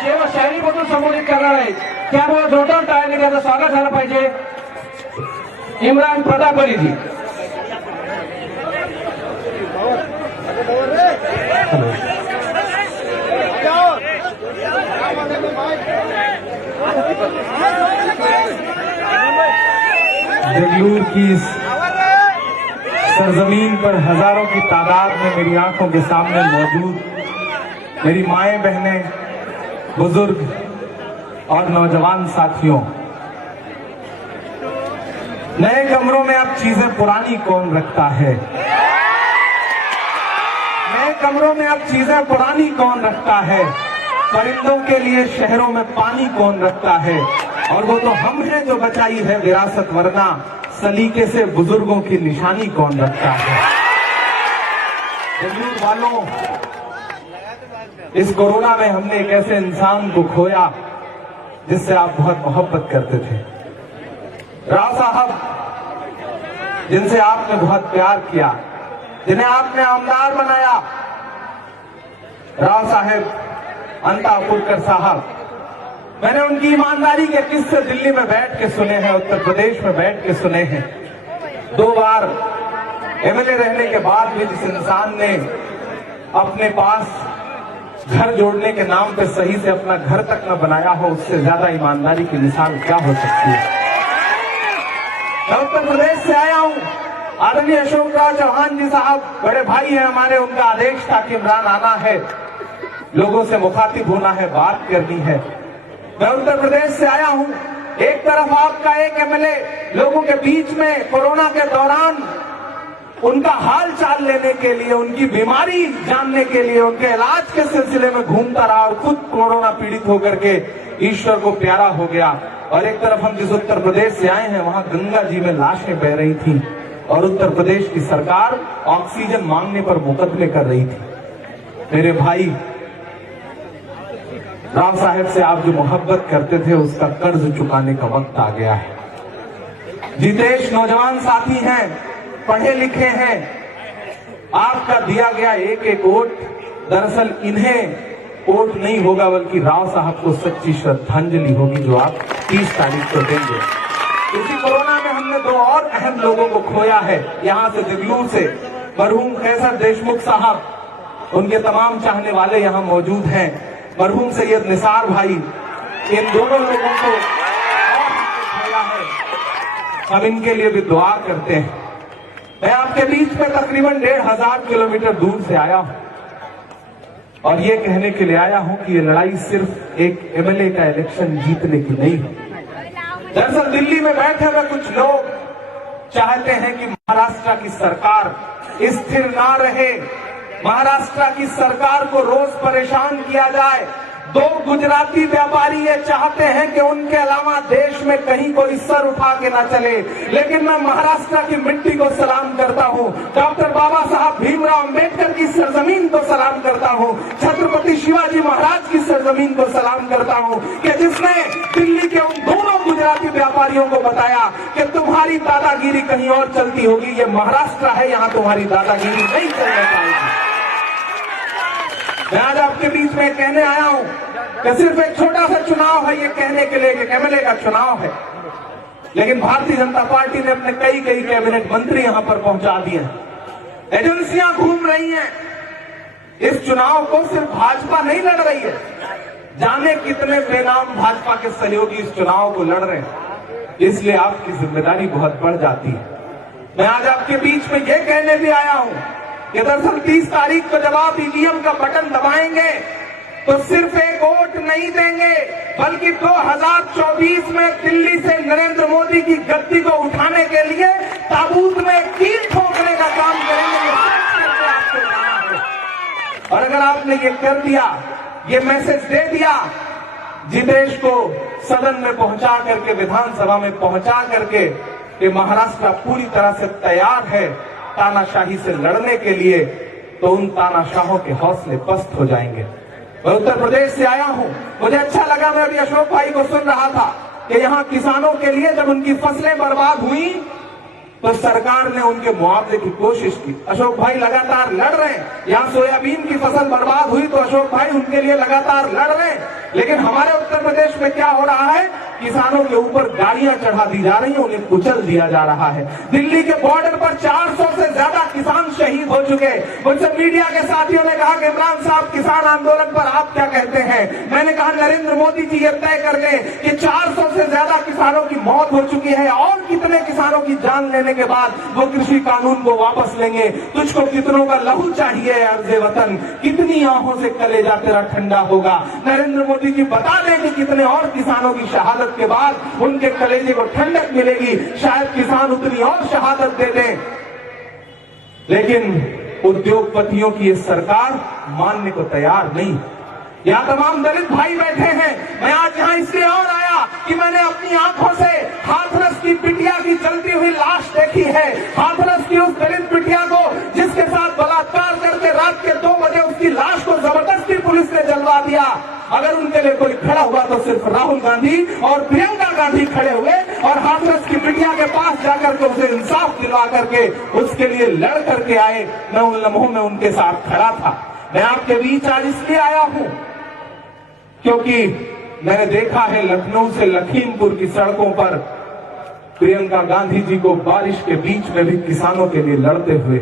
सेवा शैलीबद्दल संबोधित करणार आहेत. त्यामुळे जोरदार टाळ्यांनी त्यांचं स्वागत झालं पाहिजे. इम्रान प्रतापरीजी. देगलूर की इस सरजमीन पर हजारों की तादाद में मेरी आंखों के सामने मौजूद मेरी माएं, बहनें, बुजुर्ग और नौजवान साथियों, नए कमरों में अब चीजें पुरानी कौन रखता है? नए कमरों में अब चीजें पुरानी कौन रखता है? परिंदों के लिए शहरों में पानी कौन रखता है? और वो तो हम हैं जो बचाई है विरासत, वरना सलीके से बुजुर्गों की निशानी कौन रखता है? देगलूर वालों, इस कोरोना में हमने एक ऐसे इंसान को खोया जिससे आप बहुत मोहब्बत करते थे। राव साहब, जिनसे आपने बहुत प्यार किया, जिन्हें आपने आमदार बनाया, राव साहेब अंता पुरकर साहब, मैंने उनकी ईमानदारी के किस्से दिल्ली में बैठ के सुने हैं, उत्तर प्रदेश में बैठ के सुने हैं। 2 बार एमएलए रहने के बाद भी जिस इंसान ने अपने पास घर जोड़ने के नाम पे सही से अपना घर तक न बनाया हो, उससे ज्यादा ईमानदारी की मिसाल क्या हो सकती है? मैं उत्तर प्रदेश से आया हूं। आदरणीय अशोक राज चौहान जी साहब बड़े भाई हैं हमारे, उनका आदेश था कि इमरान आना है, लोगों से मुखातिब होना है, बात करनी है। मैं उत्तर प्रदेश से आया हूं। एक तरफ आपका एक एमएलए लोगों के बीच में कोरोना के दौरान उनका हाल चाल लेने के लिए, उनकी बीमारी जानने के लिए, उनके इलाज के सिलसिले में घूमता रहा और खुद कोरोना पीड़ित होकर के ईश्वर को प्यारा हो गया। और एक तरफ हम जिस उत्तर प्रदेश से आए हैं, वहां गंगा जी में लाशें बह रही थी और उत्तर प्रदेश की सरकार ऑक्सीजन मांगने पर मुकदमे कर रही थी। मेरे भाई, राव साहेब से आप जो मोहब्बत करते थे उसका कर्ज चुकाने का वक्त आ गया है। जितेश नौजवान साथी हैं, पढ़े लिखे हैं, आपका दिया गया एक एक वोट दरअसल इन्हें वोट नहीं होगा, बल्कि राव साहब को सच्ची श्रद्धांजलि होगी जो आप 30 तारीख को देंगे। इसी कोरोना में हमने 2 और अहम लोगों को खोया है। यहां से दिगलूर से मरहूम कैसर देशमुख साहब, उनके तमाम चाहने वाले यहां मौजूद हैं। मरहूम सैयद निसार भाई, इन दोनों लोगों को खोया है, हम इनके लिए भी दुआ करते हैं। मैं आपके बीच में तकरीबन 1500 किलोमीटर दूर से आया हूं और ये कहने के लिए आया हूं कि ये लड़ाई सिर्फ एक एमएलए का इलेक्शन जीतने की नहीं है। दरअसल दिल्ली में बैठे हुए कुछ लोग चाहते हैं कि महाराष्ट्र की सरकार स्थिर ना रहे, महाराष्ट्र की सरकार को रोज परेशान किया जाए। 2 गुजराती व्यापारी ये चाहते हैं कि उनके अलावा देश में कहीं कोई सर उठा के ना चले। लेकिन मैं महाराष्ट्र की मिट्टी को सलाम करता हूं, डॉक्टर बाबा साहब भीमराव अंबेडकर की सरजमीन को सलाम करता हूं, छत्रपति शिवाजी महाराज की सरजमीन को सलाम करता हूं कि जिसने दिल्ली के उन दोनों गुजराती व्यापारियों को बताया कि तुम्हारी दादागिरी कहीं और चलती होगी, ये महाराष्ट्र है, यहां तुम्हारी दादागिरी नहीं चलने पाएगी। मैं आज आपके बीच में कहने आया हूं कि सिर्फ एक छोटा सा चुनाव है, ये कहने के लिए कि एमएलए का चुनाव है, लेकिन भारतीय जनता पार्टी ने अपने कई कैबिनेट मंत्री यहां पर पहुंचा दिए हैं। एजेंसियां घूम रही हैं। इस चुनाव को सिर्फ भाजपा नहीं लड़ रही है, जाने कितने बेनाम भाजपा के सहयोगी इस चुनाव को लड़ रहे हैं, इसलिए आपकी जिम्मेदारी बहुत बढ़ जाती है। मैं आज आपके बीच में यह कहने भी आया हूं कि दरअसल 30 तारीख को जब आप ईवीएम का बटन दबाएंगे तो सिर्फ एक वोट नहीं देंगे, बल्कि 2024 में दिल्ली से नरेंद्र मोदी की गद्दी को उठाने के लिए ताबूत में कील ठोकने का काम करेंगे। और अगर आपने ये कर दिया, ये मैसेज दे दिया, जितेश को सदन में पहुंचा करके, विधानसभा में पहुंचा करके कि महाराष्ट्र पूरी तरह से तैयार है तानाशाही से लड़ने के लिए, तो उन तानाशाहों के हौसले पस्त हो जाएंगे। मैं उत्तर प्रदेश से आया हूं, मुझे अच्छा लगा, मैं अभी अशोक भाई को सुन रहा था कि यहां किसानों के लिए जब उनकी फसलें बर्बाद हुई तो सरकार ने उनके मुआवजे की कोशिश की। अशोक भाई लगातार लड़ रहे हैं। यहाँ सोयाबीन की फसल बर्बाद हुई तो अशोक भाई उनके लिए लगातार लड़ रहे हैं। लेकिन हमारे उत्तर प्रदेश में क्या हो रहा है, किसानों के ऊपर गाड़ियां चढ़ा दी जा रही हैं, उन्हें कुचल दिया जा रहा है। दिल्ली के बॉर्डर पर 400 से ज्यादा किसान शहीद हो चुके। मुझसे मीडिया के साथियों ने कहा कि इमरान साहब किसान आंदोलन पर आप क्या कहते हैं। मैंने कहा नरेंद्र मोदी जी ये तय कर लें कि 400 से ज्यादा किसानों की मौत हो चुकी है और कितने किसानों की जान लेने के बाद वो कृषि कानून को वापस लेंगे। तुझको कितनों का लहू चाहिए अर्ज़े वतन, कितनी आंखों से कलेजा तेरा ठंडा होगा। नरेंद्र मोदी जी बता दें कि कितने और किसानों की शहादत के बाद उनके कलेजे को ठंडक मिलेगी। शायद किसान उतनी और शहादत दे दें, लेकिन उद्योगपतियों की ये सरकार मानने को तैयार नहीं। यहाँ तमाम दलित भाई बैठे हैं। मैं आज यहाँ इसलिए और आया कि मैंने अपनी आंखों से हाथरस की बिटिया की जलती हुई लाश देखी है। हाथरस की उस दलित बिटिया को जिसके साथ बलात्कार करके रात के 2 बजे उसकी लाश को जबरदस्ती पुलिस ने जलवा दिया। अगर उनके लिए कोई खड़ा हुआ तो सिर्फ राहुल गांधी और प्रियंका गांधी खड़े हुए और हाथरस की बिटिया के पास जाकर के उसे इंसाफ दिलवा करके उसके लिए लड़ करके आए। मैं उन लम्हों में उनके साथ खड़ा था। मैं आपके बीच आज इसलिए आया हूं क्योंकि मैंने देखा है लखनऊ से लखीमपुर की सड़कों पर प्रियंका गांधी जी को बारिश के बीच में भी किसानों के लिए लड़ते हुए।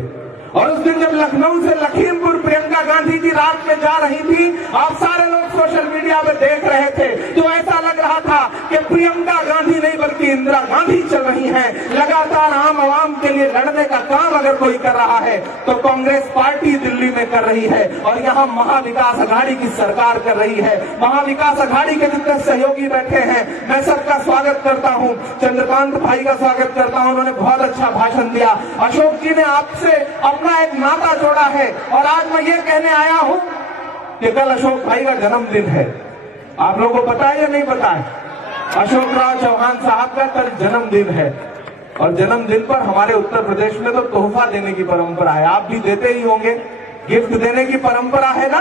और उस दिन जब लखनऊ से लखीमपुर प्रियंका गांधी जी रात में जा रही थी, आप सारे लोग सोशल मीडिया पे देख रहे थे, तो ऐसा लग रहा था कि प्रियंका गांधी नहीं बल्कि इंदिरा गांधी चल रही हैं। लगातार आम आवाम के लिए लड़ने का काम अगर कोई कर रहा है तो कांग्रेस पार्टी दिल्ली में कर रही है और यहाँ महाविकास अघाड़ी की सरकार कर रही है। महाविकास अघाड़ी के जितने सहयोगी बैठे हैं, मैं सबका स्वागत करता हूँ। चंद्रकांत भाई का स्वागत करता हूँ, उन्होंने बहुत अच्छा भाषण दिया। अशोक जी ने आपसे अपना एक नाता जोड़ा है और आज मैं ये कहने आया हूं कि कल अशोक भाई का जन्मदिन है। आप लोगों को पता है या नहीं पता है? अशोक राव चौहान साहब का कल जन्मदिन है और जन्मदिन पर हमारे उत्तर प्रदेश में तो तोहफा देने की परंपरा है। आप भी देते ही होंगे, गिफ्ट देने की परंपरा है ना।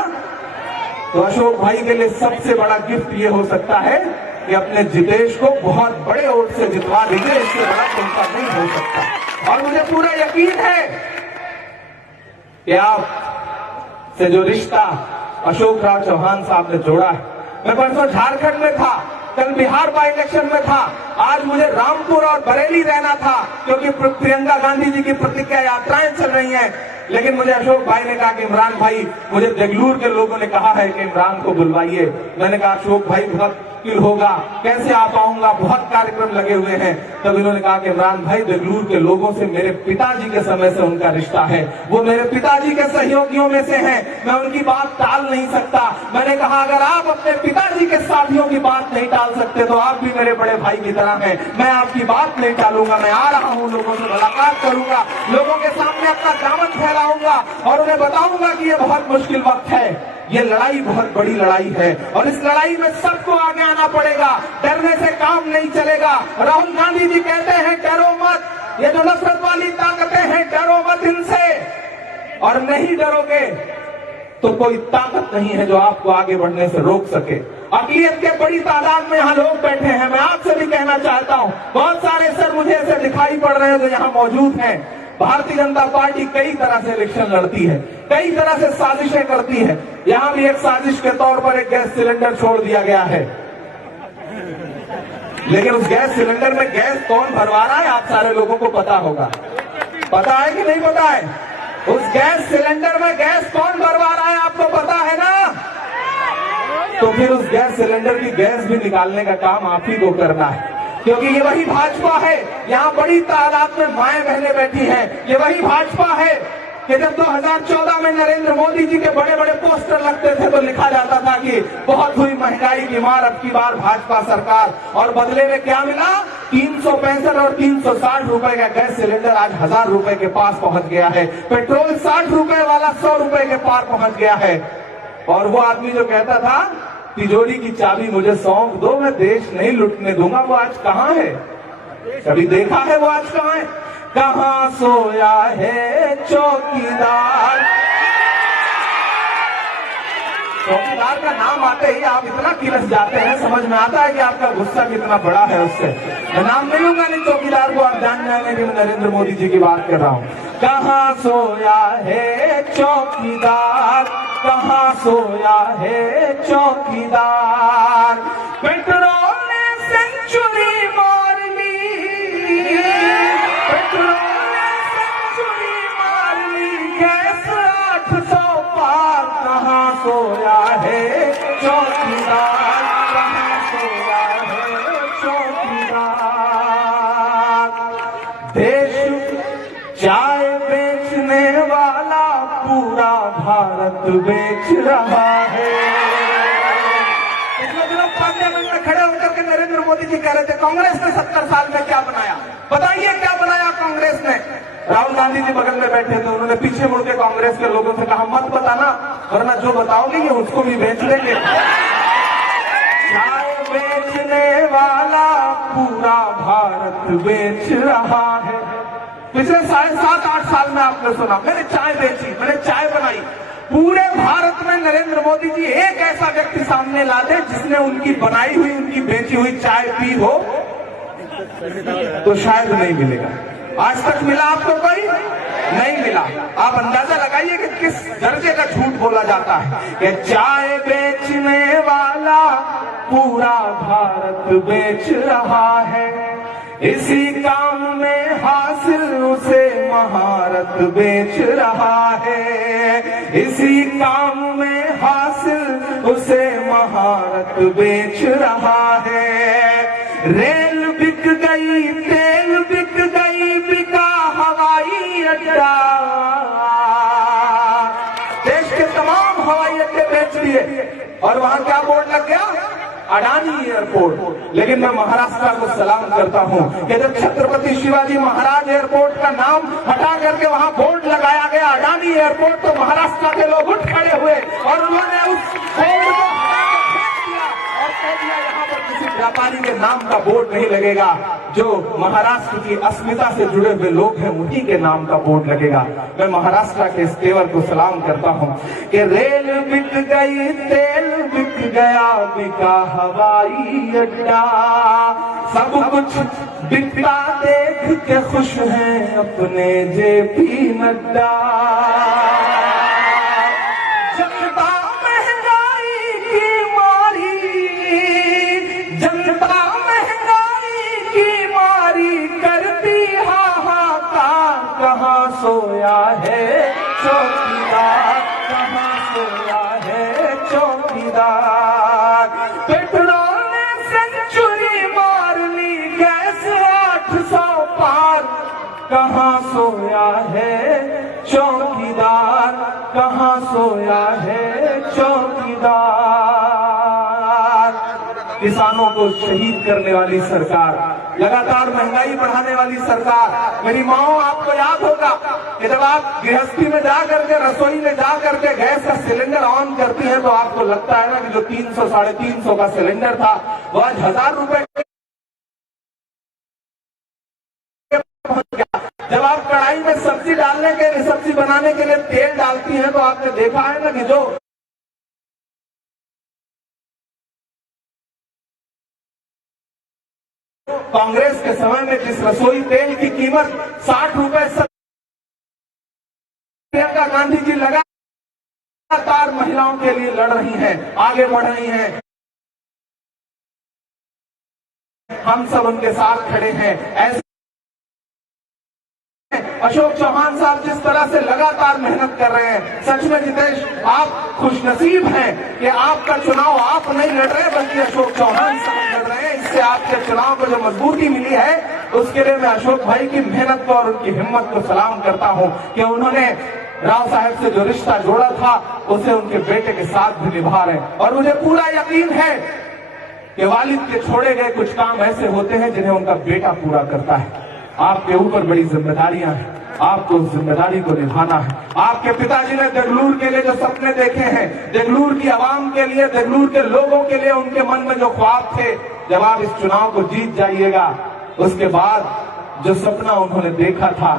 तो अशोक भाई के लिए सबसे बड़ा गिफ्ट ये हो सकता है कि अपने जितेश को बहुत बड़े वोट से जितवा दीजिए। इससे बड़ा तोहफा नहीं हो सकता। और मुझे पूरा यकीन है कि आप से जो रिश्ता अशोक राव चौहान साहब ने जोड़ा है। मैं परसों झारखंड में था, कल बिहार बाई इलेक्शन में था, आज मुझे रामपुर और बरेली रहना था क्योंकि प्रियंका गांधी जी की प्रतिज्ञा यात्राएं चल रही हैं। लेकिन मुझे अशोक भाई ने कहा कि इमरान भाई, मुझे देगलूर के लोगों ने कहा है कि इमरान को बुलवाइए। मैंने कहा अशोक भाई बहुत मुश्किल होगा, कैसे आ पाऊंगा, बहुत कार्यक्रम लगे हुए हैं। तब इन्होंने कहा कि इमरान भाई, देगलूर के लोगों से मेरे पिताजी के समय से उनका रिश्ता है, वो मेरे पिताजी के सहयोगियों में से हैं, मैं उनकी बात टाल नहीं सकता। मैंने कहा अगर आप अपने पिताजी के साथियों की बात नहीं टाल सकते तो आप भी मेरे बड़े भाई की तरह हैं, मैं आपकी बात नहीं टालूंगा। मैं आ रहा हूं, लोगों से मुलाकात करूंगा, लोगों के सामने अपना दामन फैलाऊंगा और उन्हें बताऊंगा कि ये बहुत मुश्किल वक्त है, ये लड़ाई बहुत बड़ी लड़ाई है और इस लड़ाई में सबको आगे आना पड़ेगा। डरने से काम नहीं चलेगा। राहुल गांधी जी कहते हैं डरो मत, ये जो नफरत वाली ताकतें हैं डरो मत इनसे, और नहीं डरोगे तो कोई ताकत नहीं है जो आपको आगे बढ़ने से रोक सके। अकलियत के बड़ी तादाद में यहाँ लोग बैठे हैं। मैं आपसे भी कहना चाहता हूँ, बहुत सारे सर मुझे ऐसे दिखाई पड़ रहे हैं जो यहाँ मौजूद हैं। भारतीय जनता पार्टी कई तरह से इलेक्शन लड़ती है, कई तरह से साजिशें करती है। यहाँ भी एक साजिश के तौर पर एक गैस सिलेंडर छोड़ दिया गया है, लेकिन उस गैस सिलेंडर में गैस कौन भरवा रहा है आप सारे लोगों को पता होगा। पता है कि नहीं पता है? उस गैस सिलेंडर में गैस कौन भरवा रहा है आपको पता है ना? तो फिर उस गैस सिलेंडर की गैस भी निकालने का काम आप ही को करना है, क्योंकि ये वही भाजपा है। यहाँ बड़ी तादाद में माएं बहनें बैठी हैं। ये वही भाजपा है कि जब 2014 में नरेंद्र मोदी जी के बड़े बड़े पोस्टर लगते थे तो लिखा जाता था कि बहुत हुई महंगाई की मार, अब की बार भाजपा सरकार, और बदले में क्या मिला? 365 और 360 रुपए का गैस सिलेंडर आज 1000 रुपए के पास पहुंच गया है। पेट्रोल 60 रुपए वाला 100 रुपए के पार पहुंच गया है। और वो आदमी जो कहता था तिजोरी की चाबी मुझे सौंप दो, मैं देश नहीं लुटने दूंगा, वो आज कहाँ है? कभी देखा है वो आज कहाँ है? कहाँ सोया है चौकीदार, चौकीदार का नाम आते ही आप इतना किलस जाते हैं, समझ में आता है कि आपका गुस्सा कितना बड़ा है उससे। मैं नाम नहीं लूंगा, नहीं चौकीदार को आप जान जाएंगे कि मैं नरेंद्र मोदी जी की बात कर रहा हूँ। कहाँ सोया है चौकीदार, कहाँ सोया है चौकीदार, पेट्रोल ने सेंचुरी मार ली, पेट्रोल ने सेंचुरी मार ली, गैस 800 पार, कहाँ सोया है चौकीदार, कहाँ सोया है चौकीदार। देश चाय बेचने वाला पूरा भारत बेच रहा है। पिछले दिनों पार्लियामेंट में खड़े होकर के नरेंद्र मोदी जी कह रहे थे कांग्रेस ने 70 साल में क्या बनाया, बताइए क्या बनाया कांग्रेस ने। राहुल गांधी जी बगल में बैठे थे, उन्होंने पीछे मुड़ के कांग्रेस के लोगों से कहा मत बताना, वरना जो बताओगे ये उसको भी बेच देंगे। चाय बेचने वाला पूरा भारत बेच रहा है। पिछले 7.5-8 साल में आपने सुना मैंने चाय बेची, मैंने चाय बनाई। पूरे भारत में नरेंद्र मोदी जी एक ऐसा व्यक्ति सामने ला दे जिसने उनकी बनाई हुई, उनकी बेची हुई चाय पी हो, तो शायद नहीं मिलेगा। आज तक मिला आपको कोई? नहीं मिला। आप अंदाजा लगाइए कि किस दर्जे का झूठ बोला जाता है कि चाय बेचने वाला पूरा भारत बेच रहा है, इसी काम में हासिल उसे महारत बेच रहा है, इसी काम में हासिल उसे महारत बेच रहा है। रेल बिक गई, तेल बिक गई, बिका हवाई अड्डा, देश के तमाम हवाई अड्डे बेच दिए और वहां क्या बोर्ड लग गया? अडानी एयरपोर्ट। लेकिन मैं महाराष्ट्र को सलाम करता हूं कि जब छत्रपति शिवाजी महाराज एयरपोर्ट का नाम हटा करके वहां बोर्ड लगाया गया अडानी एयरपोर्ट, तो महाराष्ट्र के लोग उठ खड़े हुए और उन्होंने उस बोर्ड को हटा के फेंक दिया और कह दिया यहाँ पर किसी व्यापारी के नाम का बोर्ड नहीं लगेगा, जो महाराष्ट्र की अस्मिता से जुड़े हुए लोग हैं उन्हीं के नाम का बोर्ड लगेगा। मैं महाराष्ट्र के इस तेवर को सलाम करता हूं कि रेल बिक गई, तेल बिक गया, बिका हवाई अड्डा, सब कुछ बिकता देख के खुश हैं अपने जेपी नड्डा। जनता महंगाई की मारी, जनता महंगाई की मारी करती हाहाकार, कहाँ सोया है चौकीदार, कहाँ सोया है चौकीदार, पेट्रोल ने सेंचुरी मार ली, गैस 800 पार, कहाँ सोया है चौकीदार, कहाँ सोया है चौकीदार। किसानों को शहीद करने वाली सरकार, लगातार महंगाई बढ़ाने वाली सरकार। मेरी माओ, आपको याद होगा कि जब आप गृहस्थी में जा करके, रसोई में जा करके गैस का सिलेंडर ऑन करती है तो आपको लगता है ना कि जो 300-350 का सिलेंडर था वो आज 1000 रुपए पहुंच गया। जब आप कढ़ाई में सब्जी डालने के लिए, सब्जी बनाने के लिए तेल डालती हैं तो आपने देखा है ना कि जो कांग्रेस के समय में जिस रसोई तेल की कीमत 60 रुपए, प्रियंका गांधी जी लगातार महिलाओं के लिए लड़ रही हैं, आगे बढ़ रही हैं, हम सब उनके साथ खड़े हैं। ऐसे अशोक चौहान साहब जिस तरह से लगातार मेहनत कर रहे हैं, सच में जितेश आप खुशनसीब हैं कि आपका चुनाव आप नहीं लड़ रहे बल्कि अशोक चौहान साहब लड़ रहे हैं। इससे आपके चुनाव को जो मजबूती मिली है उसके लिए मैं अशोक भाई की मेहनत को और उनकी हिम्मत को सलाम करता हूं कि उन्होंने राव साहब से जो रिश्ता जोड़ा था उसे उनके बेटे के साथ भी निभा रहे हैं। और मुझे पूरा यकीन है कि वालिद के छोड़े गए कुछ काम ऐसे होते हैं जिन्हें उनका बेटा पूरा करता है। आपके ऊपर बड़ी जिम्मेदारियां हैं, आपको उस जिम्मेदारी को निभाना है। आपके पिताजी ने देगलूर के लिए जो सपने देखे हैं, देगलूर की आवाम के लिए, देगलूर के लोगों के लिए उनके मन में जो ख्वाब थे, जब आप इस चुनाव को जीत जाइएगा उसके बाद जो सपना उन्होंने देखा था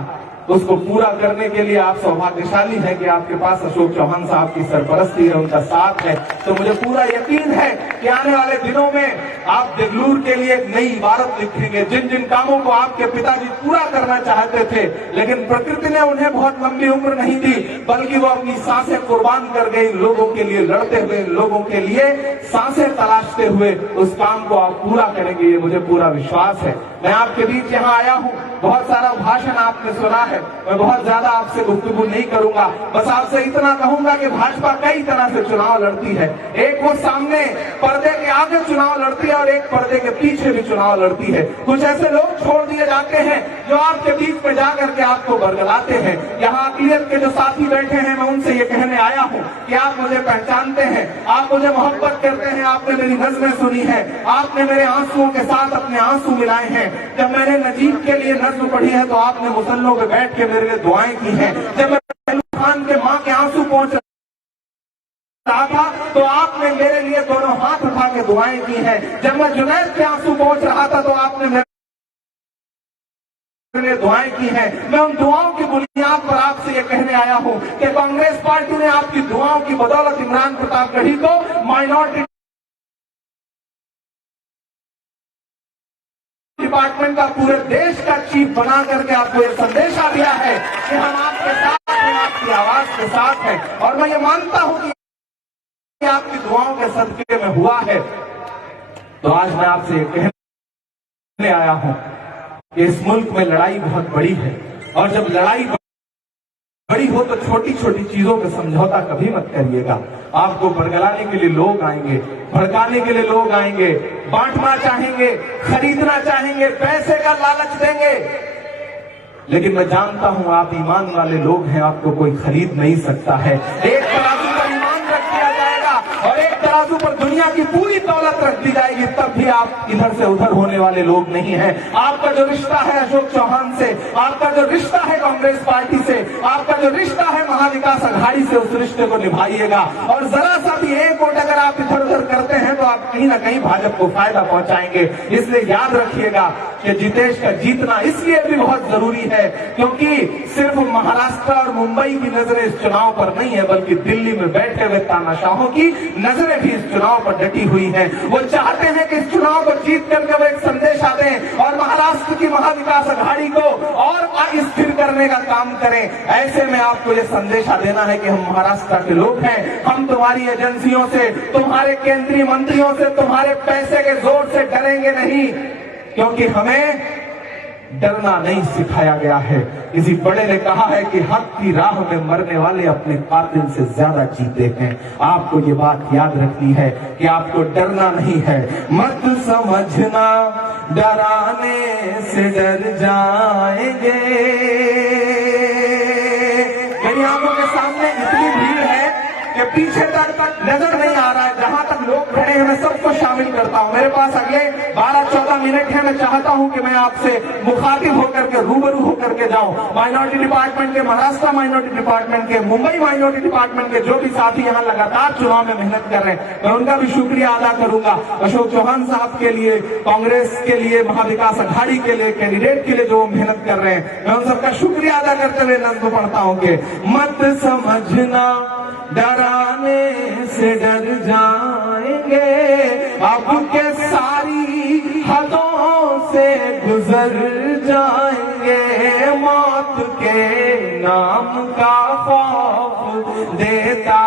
उसको पूरा करने के लिए आप सौभाग्यशाली हैं कि आपके पास अशोक चौहान साहब की सरपरस्ती है, उनका साथ है। तो मुझे पूरा यकीन है कि आने वाले दिनों में आप देगलूर के लिए एक नई इबारत लिखेंगे। जिन जिन कामों को आपके पिताजी पूरा करना चाहते थे, लेकिन प्रकृति ने उन्हें बहुत लंबी उम्र नहीं दी, बल्कि वो अपनी सांसें कुर्बान कर गई लोगों के लिए, लड़ते हुए लोगों के लिए सांसें तलाशते हुए उस काम को आप पूरा करेंगे, ये मुझे पूरा विश्वास है। मैं आपके बीच यहाँ आया हूँ, बहुत सारा भाषण आपने सुना है, मैं बहुत ज्यादा आपसे गुफ्तगू नहीं करूंगा, बस आपसे इतना कहूंगा कि भाजपा कई तरह से चुनाव लड़ती है। एक वो सामने पर्दे के आगे चुनाव लड़ती है और एक पर्दे के पीछे भी चुनाव लड़ती है। कुछ ऐसे लोग छोड़ दिए जाते हैं जो आपके बीच में जाकर के आपको बरगलाते हैं। यहाँ अकलियत के जो साथी बैठे हैं, मैं उनसे ये कहने आया हूँ कि आप मुझे पहचानते हैं, आप मुझे मोहब्बत करते हैं, आपने मेरी नज़्में सुनी है, आपने मेरे आंसुओं के साथ अपने आंसू मिलाए हैं। जब मैंने नजीब के लिए नज़्म पढ़ी है तो आपने मुसल्लों पे बैठ के मेरे लिए दुआएं की हैं। जब मैं खान के माँ के आंसू पहुंच रहा था तो आपने मेरे लिए दोनों हाथ उठा के दुआएं की हैं। जब मैं जुनैद के आंसू पहुंच रहा था तो आपने मेरे लिए दुआएं की हैं। मैं उन दुआओं की बुनियाद पर आपसे ये कहने आया हूं कि कांग्रेस पार्टी ने आपकी दुआओं की बदौलत इमरान प्रतापगढ़ी को माइनॉरिटी डिपार्टमेंट का पूरे देश का चीफ बना करके आपको यह संदेशा दिया है कि हम आपके साथ हैं, आपकी आवाज के साथ हैं। और मैं ये मानता हूं कि आपकी दुआओं के सदके में हुआ है। तो आज मैं आपसे ये कहने आया हूं कि इस मुल्क में लड़ाई बहुत बड़ी है, और जब लड़ाई बड़ी हो तो छोटी छोटी चीजों पे समझौता कभी मत करिएगा। आपको बरगलाने के लिए लोग आएंगे, भड़काने के लिए लोग आएंगे, बांटना चाहेंगे, खरीदना चाहेंगे, पैसे का लालच देंगे, लेकिन मैं जानता हूं आप ईमान वाले लोग हैं, आपको कोई खरीद नहीं सकता है। एक तराजू पर ईमान रख दिया जाएगा और एक तराजू पर दुनिया की पूरी दौलत रख दी जाएगी, तब भी आप इधर से उधर होने वाले लोग नहीं हैं। आपका जो रिश्ता है अशोक चौहान से, आपका जो रिश्ता है कांग्रेस पार्टी से, आपका जो रिश्ता है महाविकास अघाड़ी से, उस रिश्ते को निभाइएगा। और जरा सा भी एक वोट अगर आप इधर उधर करते हैं तो आप कहीं ना कहीं भाजपा को फायदा पहुंचाएंगे। इसलिए याद रखिएगा कि जितेश का जीतना इसलिए भी बहुत जरूरी है क्योंकि सिर्फ महाराष्ट्र और मुंबई की नजरें इस चुनाव पर नहीं है, बल्कि दिल्ली में बैठे हुए तानाशाहों की नजरें भी इस चुनाव पर डटी हुई हैं। वो चाहते हैं कि इस चुनाव को जीत करके वो एक संदेशा दें और महाराष्ट्र की महाविकास अघाड़ी को और अस्थिर करने का काम करें। ऐसे में आपको ये संदेशा देना है कि हम महाराष्ट्र के लोग हैं, हम तुम्हारी एजेंसियों से, तुम्हारे केंद्रीय मंत्रियों से, तुम्हारे पैसे के जोर से डरेंगे नहीं, क्योंकि हमें डरना नहीं सिखाया गया है। किसी बड़े ने कहा है कि हक की राह में मरने वाले अपने कातिल से ज्यादा जीते हैं। आपको ये बात याद रखनी है कि आपको डरना नहीं है। मत समझना डराने से डर जाएंगे। मेरी आंखों के सामने इतनी भीड़ है कि पीछे तक नजर नहीं आ रहा है। जहां तक लोग खड़े हैं मैं सबको शामिल करता हूं। मेरे पास अगले 12-14 मिनट है। मैं चाहता हूं कि मैं आपसे मुखातिब होकर के, रूबरू होकर के जाऊं। माइनॉरिटी डिपार्टमेंट के, महाराष्ट्र माइनॉरिटी डिपार्टमेंट के, मुंबई माइनॉरिटी डिपार्टमेंट के जो भी साथी यहां लगातार चुनाव में मेहनत कर रहे हैं, मैं उनका भी शुक्रिया अदा करूंगा। अशोक चौहान साहब के लिए, कांग्रेस के लिए, महाविकास अघाड़ी के लिए, कैंडिडेट के लिए जो मेहनत कर रहे हैं, मैं उन सबका शुक्रिया अदा करते हुए नज़्म पढ़ता हूं कि मत समझना डराने से डर जाएंगे, अब के सारी हदों से गुजर जाएंगे। मौत के नाम का खौफ देता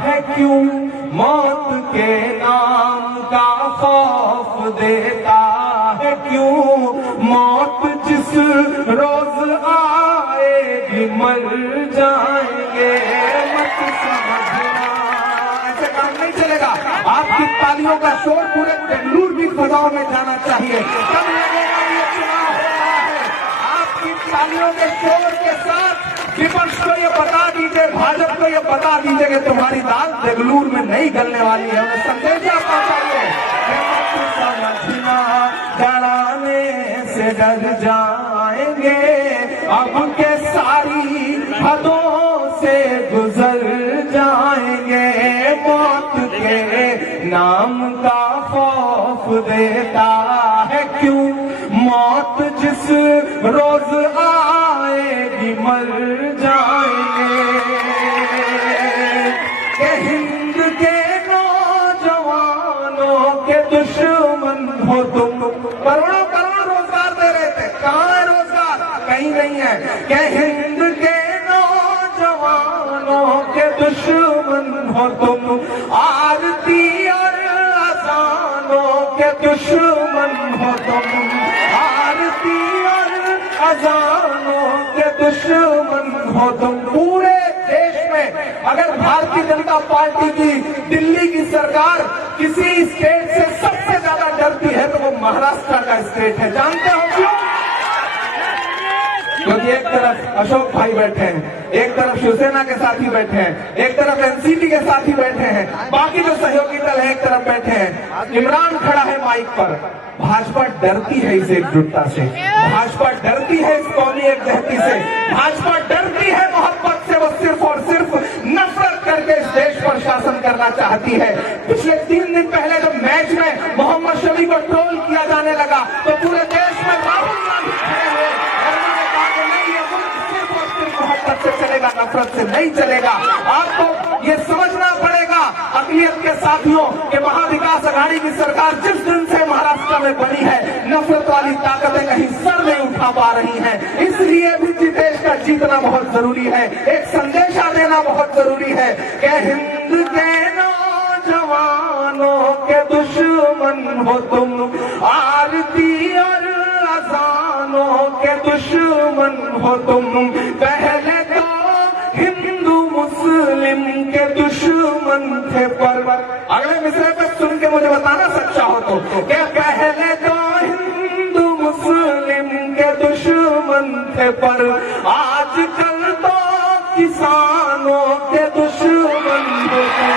है क्यों, मौत के नाम का खौफ देता है क्यों, मौत जिस रोज आएगी मर जाएंगे। मत समझना, ऐसे काम नहीं चलेगा। आपकी तालियों का शोर पूरे बेंगलुरु की फजाओं में जाना चाहिए, तब लगेगा ये चुनाव हो रहा है। आपकी तालियों के शोर के साथ विपक्ष को ये बता दीजिए, भाजपा को ये बता दीजिए कि तुम्हारी दाल बेंगलुरु में नहीं गलने वाली है। उन्हें संदेश पहुंचाइए। समझना डराने से डर जाएंगे, अब के सारी हदों से गुजर जाएंगे। मौत के नाम का खौफ देता है क्यों, मौत जिस रोज आएगी मर जाएंगे कि हिंद के नौजवानों के दुश्मन हो तुम। करोड़ों करोड़ रोजगार दे रहे थे, कहाँ है रोजगार? कहीं नहीं है। कि हिंद के नौजवानों के दुश्मन हो तुम, आरती और अजानों के दुश्मन हो तुम, आरती और अजानों के दुश्मन हो तुम। पूरे देश में अगर भारतीय जनता पार्टी की दिल्ली की सरकार किसी स्टेट से सबसे ज्यादा डरती है तो वो महाराष्ट्र का स्टेट है। जानते हो क्यों? क्योंकि एक तरफ अशोक भाई बैठे हैं, एक तरफ शिवसेना के साथी बैठे हैं, एक तरफ एनसीपी के साथी बैठे हैं, बाकी जो सहयोगी दल है एक तरफ बैठे हैं। इमरान खड़ा है माइक पर। भाजपा डरती है इस एकजुटता से, भाजपा डरती है इस कौमी एकजहती से, भाजपा डरती है मोहब्बत से। वो सिर्फ और सिर्फ नफरत करके इस देश पर शासन करना चाहती है। पिछले 3 दिन पहले जब मैच में मोहम्मद शमी को ट्रोल किया जाने लगा तो पूरे देश में राहुल गांधी खड़े हुए और उन्होंने कहा कि नहीं, ये मुल्क सिर्फ और सिर्फ मोहब्बत से चलेगा, नफरत से नहीं चलेगा। आपको ये समझना पड़ेगा अक़लियत के साथियों कि महाविकास अघाड़ी की सरकार जिस दिन से महाराष्ट्र में बनी है, नफरत वाली ताकतें कहीं सर नहीं उठा पा रही हैं। इसलिए भी देश का जीतना बहुत जरूरी है, एक संदेशा देना बहुत जरूरी है कि हिंद के नौजवानों के दुश्मन हो तुम, आरती और अजानों के दुश्मन हो तुम। पहले तो हिंदू मुस्लिम के दुश्मन थे पर अगले मिसरे पे सुन के मुझे बताना सच्चा हो तो क्या? पहले तो हिंदू मुस्लिम के दुश्मन थे पर आजकल तो किसानों के दुश्मन होते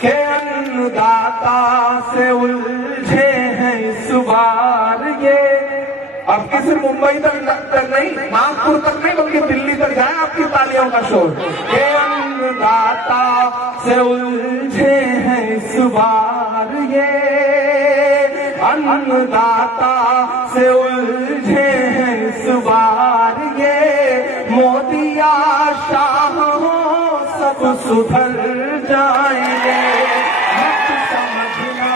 के अन्नदाता से उलझे हैं इस बार ये। अब किसी मुंबई तक नहीं, नागपुर तक नहीं, बल्कि दिल्ली तक जाए आपकी तालियों का शोर। के अन्नदाता से उलझे हैं इस बार ये, अन्नदाता से उलझे हैं इस बार ये। मोदिया शाह हो सब सुधर जाएंगे, मत समझना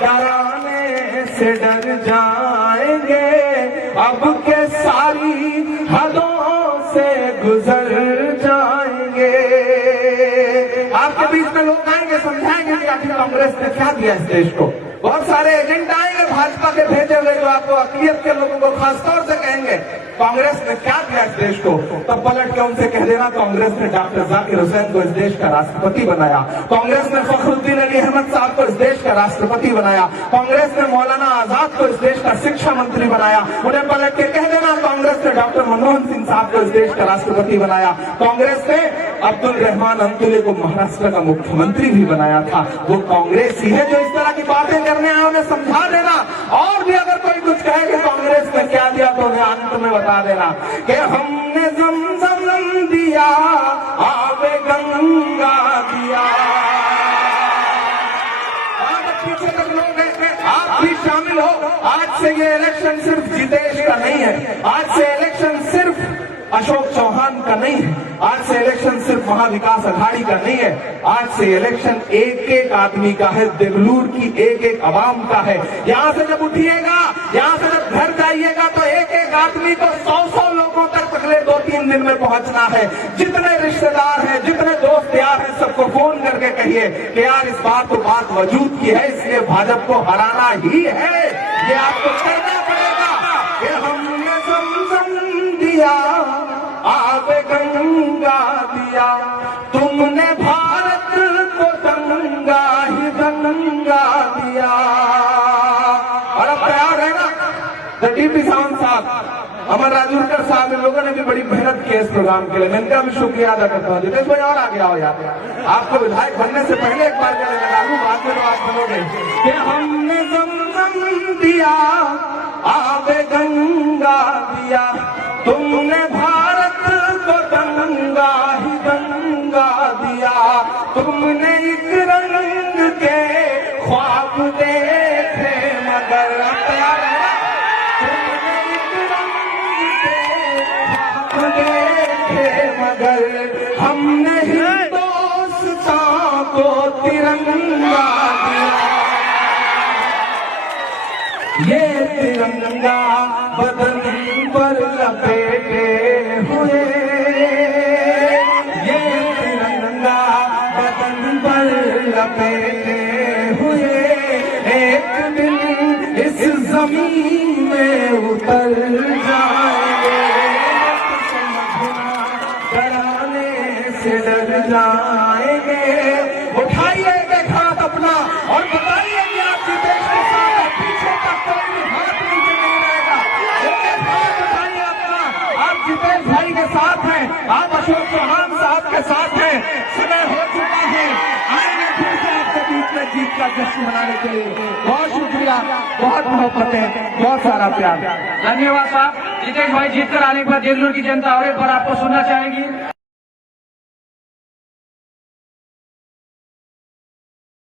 डराने से डर जाएंगे, अब के सारी हदों से गुजर जाएंगे। आपके बीच में लोग आएंगे, समझाएंगे कि आखिर कांग्रेस ने क्या दिया इस देश को। बहुत सारे एजेंट आएंगे भाजपा के भेजे हुए जो आपको अक़लियत के लोगों को खासतौर से कहेंगे कांग्रेस ने क्या किया इस देश को। तब पलट के उनसे कह देना कांग्रेस ने डॉक्टर जाकिर हुसैन को इस देश का राष्ट्रपति बनाया, कांग्रेस ने फखरुद्दीन अली अहमद साहब को इस देश का राष्ट्रपति बनाया, कांग्रेस ने मौलाना आजाद को इस देश का शिक्षा मंत्री बनाया। उन्हें पलट के कह देना कांग्रेस ने डॉक्टर मनमोहन सिंह साहब को इस देश का राष्ट्रपति बनाया, कांग्रेस ने अब्दुल रहमान अंतुले को महाराष्ट्र का मुख्यमंत्री भी बनाया था। वो कांग्रेस ही है जो इस तरह की बातें करने आए, उन्हें समझा देना। और भी अगर कोई कुछ कहे कि कांग्रेस ने क्या दिया तो उन्हें अंत में बता देना कि हमने ज़मज़म दिया, आबे गंगा दिया। पीछे तक लोग हैं, आप भी शामिल हो। आज से ये इलेक्शन सिर्फ जितेश का नहीं है, आज से इलेक्शन सिर्फ अशोक चौहान का नहीं है, आज से इलेक्शन सिर्फ महाविकास अघाड़ी का नहीं है, आज से इलेक्शन एक एक आदमी का है, देवलूर की एक एक आवाम का है। यहाँ से जब उठिएगा, यहाँ से जब घर जाइएगा तो एक एक आदमी को 100-100 लोगों तक अगले 2-3 दिन में पहुंचना है। जितने रिश्तेदार हैं, जितने दोस्त यार हैं, सबको फोन करके कहिए कि यार इस बात तो बात वजूद की है, इसलिए भाजपा को हराना ही है। ये आपको करना पड़ेगा कि हमने ज़मज़म दिया, आबे गंगा दिया, तुमने भारत को दंगा ही दंगा दिया। और अब तैयार है ना डीपी सावंत साहब, अमर राजूरकर साहब, इन लोगों ने भी बड़ी मेहनत की इस प्रोग्राम के लिए, मैं इनका भी शुक्रिया अदा करता हूँ। जितेश भाई और आगे आओ यार, आपको विधायक बनने से पहले एक बार कहने लगा लूं, बाद में तो आप बनोगे कि हमने ज़मज़म दिया, आबे गंगा दिया, तुमने भारत को दंगा ही दंगा दिया, तुमने एक रंग के ख्वाब देखे मगर हमने हिंदुस्तान को तिरंगा दिया, ये तिरंगा बदन पर लपेटे हुए, ये तिरंगा बदन पर लपेटे हुए एक दिन इस जमीन में उतर जाएंगे, डराने से डर जाएंगे। उठाइए एक हाथ अपना और बताइए कि आपके देश के साथ है, पीछे तक कोई भी हाथ नीचे नहीं रहेगा। एक हाथ उठाइए अपना, आप जितेश भाई के साथ हैं, आप अशोक चौहान साहब के साथ हैं। समय हो चुका है, आएंगे फिर से आपके बीच में जीत का जश्न मनाने के लिए। बहुत शुक्रिया, बहुत मोहब्बत है, बहुत सारा प्यार। धन्यवाद साहब। जितेश भाई जीत कर आने के बाद देवलूर की जनता और एक बार आपको सुनना चाहेगी।